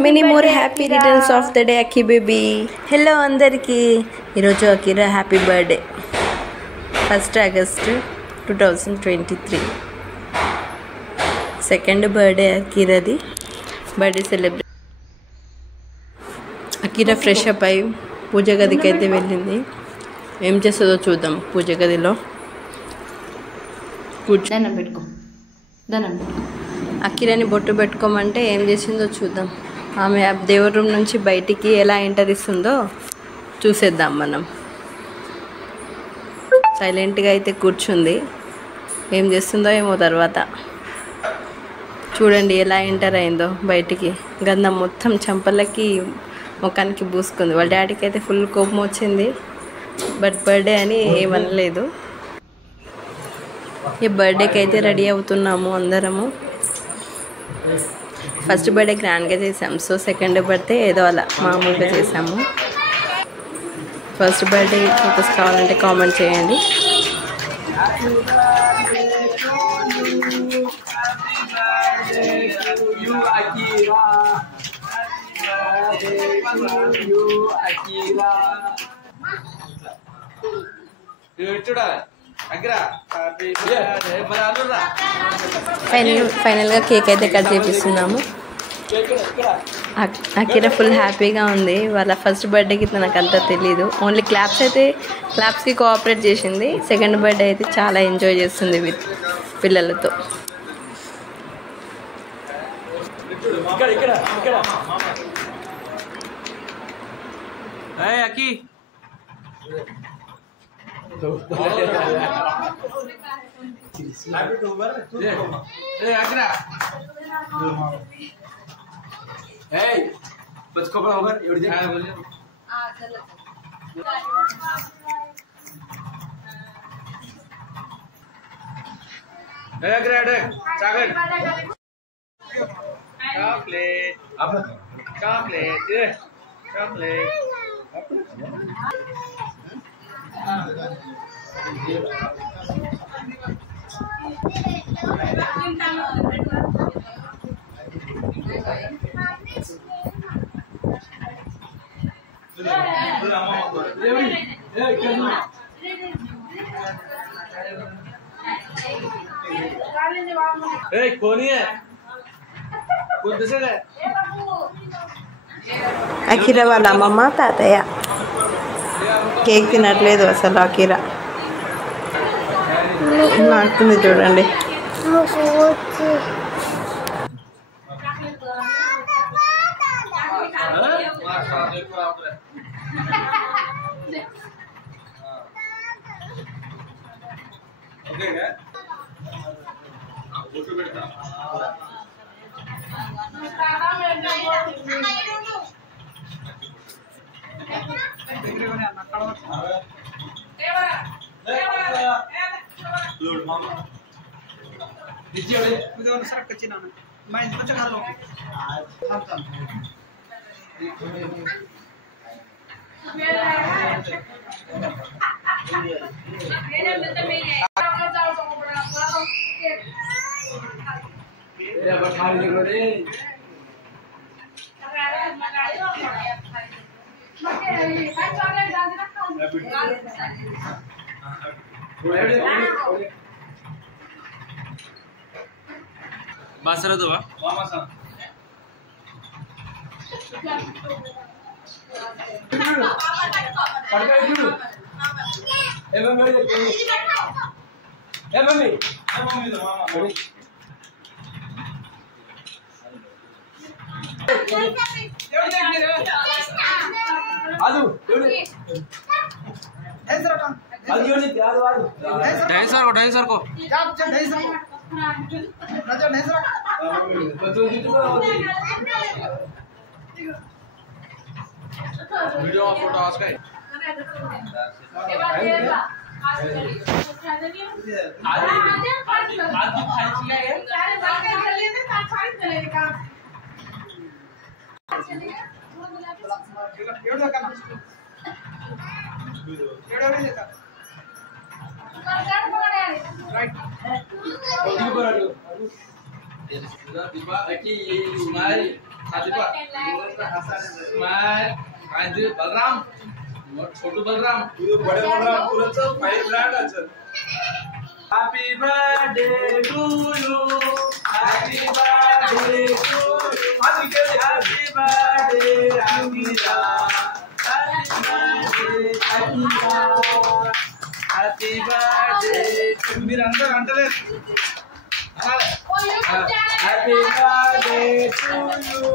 Many more happy returns of the day Akki baby. Hello అందరికీ, ఈరోజు Akira happy birthday. 1st August 2023 second birthday అకిరాది. Birthday celebrate. Akira fresh up అయి పూజ గదికి అయితే వెళ్ళింది. ఏం చేస్తుందో చూద్దాం. పూజ గదిలో దండం పెట్టుకో. అకిరాని బొట్టు పెట్టుకోమంటే ఏం చేసిందో చూద్దాం. ఆమె దేవుడి రూమ్ నుంచి బయటికి ఎలా ఎంటర్ ఇస్తుందో చూసేద్దాం మనం. సైలెంట్గా అయితే కూర్చుంది. ఏం చేస్తుందో ఏమో తర్వాత చూడండి. ఎలా ఎంటర్ అయిందో బయటికి. గంధం మొత్తం చెంపలకి ముఖానికి పూసుకుంది. వాళ్ళ డాడీకి అయితే ఫుల్ కోపం వచ్చింది. బట్ బర్త్డే అని ఏమనలేదు. ఈ బర్త్డేకి అయితే రెడీ అవుతున్నాము అందరము. ఫస్ట్ బర్త్డే గ్రాండ్గా చేసాము. సో సెకండ్ బర్త్డే ఏదో అలా మామూలుగా చేసాము. ఫస్ట్ బర్త్డే ఫొటోస్ కావాలంటే కామెంట్ చేయండి. ఫైనల్గా కేక్ అయితే కట్ చేపిస్తున్నాము. అకిరా ఫుల్ హ్యాపీగా ఉంది. వాళ్ళ ఫస్ట్ బర్త్డేకి నాకు అంతా తెలీదు. ఓన్లీ క్లాప్స్కి కోఆపరేట్ చేసింది. సెకండ్ బర్త్డే అయితే చాలా ఎంజాయ్ చేస్తుంది విత్ పిల్లలతో. అకిరా వాళ్ళ అమ్మమ్మ తాతయ్య కేక్ తినట్లేదు అసలు. అకిరా నాకుతుంది చూడండి. बलराम छोटू बलराम बड़े बलराम पूरा फाइव ब्रांड अच्छा happy birthday to you happy birthday to you happy birthday Amira happy birthday మీరు అందరూ అంటలేదు हैप्पी बर्थडे टू यू